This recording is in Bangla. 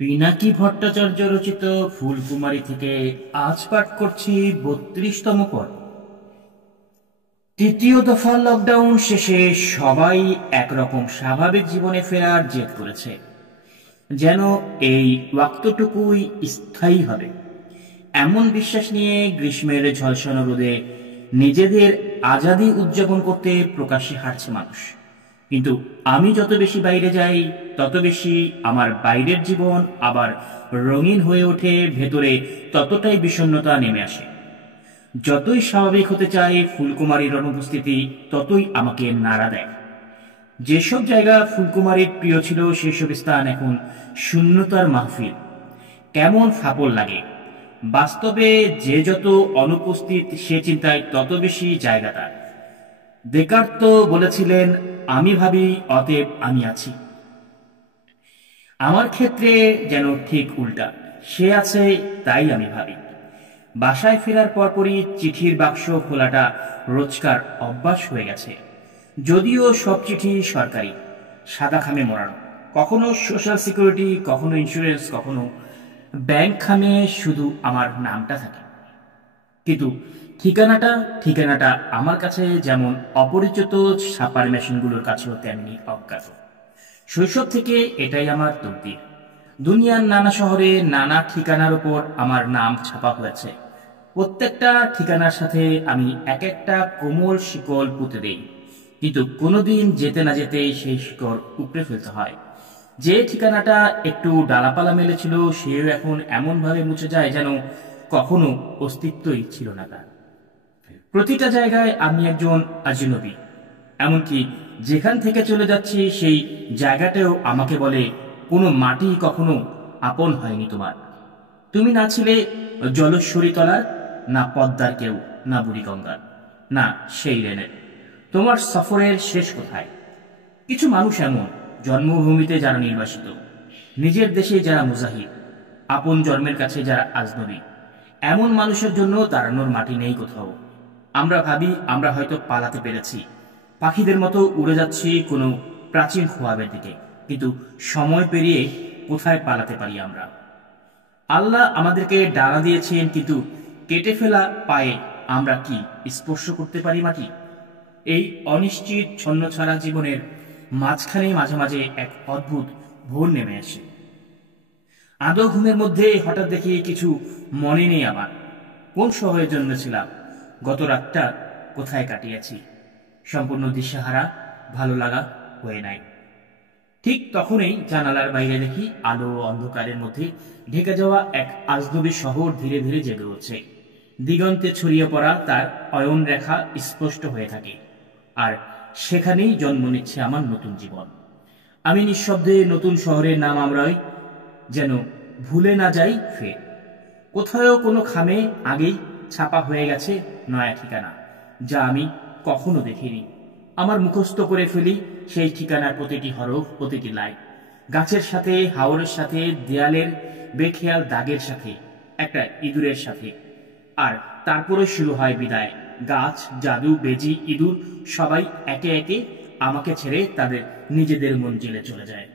পিনাকি ভট্টাচার্য রচিত ফুলকুমারী থেকে আজ পাঠ করছি ৩২তম পর্ব। তৃতীয় দফা লকডাউন শেষে সবাই একরকম স্বাভাবিক জীবনে ফেরার জেদ করেছে, যেন এই ওয়াক্তটুকুই স্থায়ী হবে এমন বিশ্বাস নিয়ে গ্রীষ্মের ঝলসানো রোদে নিজেদের আজাদি উদযাপন করতে প্রকাশ্যে হাঁটছে মানুষ। কিন্তু আমি যত বেশি বাইরে যাই, তত বেশি আমার বাইরের জীবন আবার রঙিন হয়ে ওঠে, ভেতরে ততটাই বিষণ্ণতা নেমে আসে। যতই স্বাভাবিক হতে চাই, ফুলকুমারীর অনুপস্থিতি ততই আমাকে নাড়া দেয়। যেসব জায়গা ফুলকুমারীর প্রিয় ছিল, সেসব স্থান এখন শূন্যতার মাহফিল। কেমন ফাপল লাগে। বাস্তবে যে যত অনুপস্থিত, সে চিন্তায় তত বেশি জায়গা তার। দেকার্ত তো বলেছিলেন, আমি ভাবি অতএব আমি আছি। আমার ক্ষেত্রে যেন ঠিক উল্টা, সে আছে তাই আমি ভাবি। বাসায় ফেরার পরপরই চিঠির বাক্স খোলাটা রোজকার অভ্যাস হয়ে গেছে। যদিও সব চিঠি সরকারি, সাদা খামে মোড়ানো, কখনো সোশ্যাল সিকিউরিটি, কখনো ইন্স্যুরেন্স, কখনো ব্যাংক খামে শুধু আমার নামটা থাকে। কিন্তু ঠিকানাটা ঠিকানাটা আমার কাছে যেমন অপরিচিত, ছাপার মেশিনগুলোর কাছেও তেমনি অজ্ঞাত। শৈশব থেকে এটাই আমার তকদির। দুনিয়ার নানা শহরে নানা ঠিকানার উপর আমার নাম ছাপা হয়েছে। প্রত্যেকটা ঠিকানার সাথে আমি এক একটা কোমল শিকল পুঁতে দেই, কিন্তু কোনোদিন যেতে না যেতে সেই শিকড় উপড়ে ফেলতে হয়। যে ঠিকানাটা একটু ডালাপালা মেলেছিল, সেও এখন এমনভাবে মুছে যায় যেন কখনো অস্তিত্বই ছিল না তার। প্রতিটা জায়গায় আমি একজন আজনবী। এমনকি যেখান থেকে চলে যাচ্ছি, সেই জায়গাটাও আমাকে বলে, কোনো মাটি কখনো আপন হয়নি তোমার। তুমি না ছিলে জলেশ্বরী তলার, না পদ্মার কেউ, না বুড়িগঙ্গার, না সেই রেনের। তোমার সফরের শেষ কোথায়? কিছু মানুষ এমন, জন্মভূমিতে যারা নির্বাসিত, নিজের দেশে যারা মুজাহিদ, আপন জন্মের কাছে যারা আজনবী, এমন মানুষের জন্য দাঁড়ানোর মাটি নেই কোথাও। আমরা ভাবি আমরা হয়তো পালাতে পেরেছি, পাখিদের মতো উড়ে যাচ্ছি কোনো প্রাচীন খোয়াবের দিকে, কিন্তু সময় পেরিয়ে কোথায় পালাতে পারি আমরা? আল্লাহ আমাদেরকে ডানা দিয়েছেন, কিন্তু কেটে ফেলা পায়ে আমরা কি স্পর্শ করতে পারি মাটি? এই অনিশ্চিত ছন্নছাড়া জীবনের মাঝখানে মাঝে মাঝে এক অদ্ভুত ভোর নেমে আসে। আদৌ ঘুমের মধ্যে হঠাৎ দেখি কিছু মনে নেই আমার। কোন শহরে জন্মেছিলাম, গত রাতটা কোথায় কাটিয়েছি, সম্পূর্ণ দিশাহারা, ভালো লাগা হয়ে নাই। ঠিক তখনই জানালার বাইরে দেখি আলো অন্ধকারের মধ্যে ঢেকে যাওয়া এক আজনবী শহর ধীরে ধীরে জেগে উঠছে। দিগন্তে ছড়িয়ে পড়া তার অয়ন রেখা স্পষ্ট হয়ে থাকে, আর সেখানেই জন্ম নিচ্ছে আমার নতুন জীবন। আমি নিঃশব্দে নতুন শহরের নাম আমরাই যেন ভুলে না যাই ফের। কোথাও কোনো খামে আগেই ছাপা হয়ে গেছে নয়া ঠিকানা, যা আমি কখনো দেখিনি। আমার মুখস্থ করে ফেলি সেই ঠিকানার প্রতিটি হরফ, প্রতিটি লাইন। গাছের সাথে, হাওরের সাথে, দেয়ালের বেখেয়াল দাগের সাথে, একটা ইঁদুরের সাথে। আর তারপরে শুরু হয় বিদায়। গাছ, জাদু, বেজি, ইঁদুর সবাই একে একে আমাকে ছেড়ে তাদের নিজেদের মঞ্জিলে চলে যায়।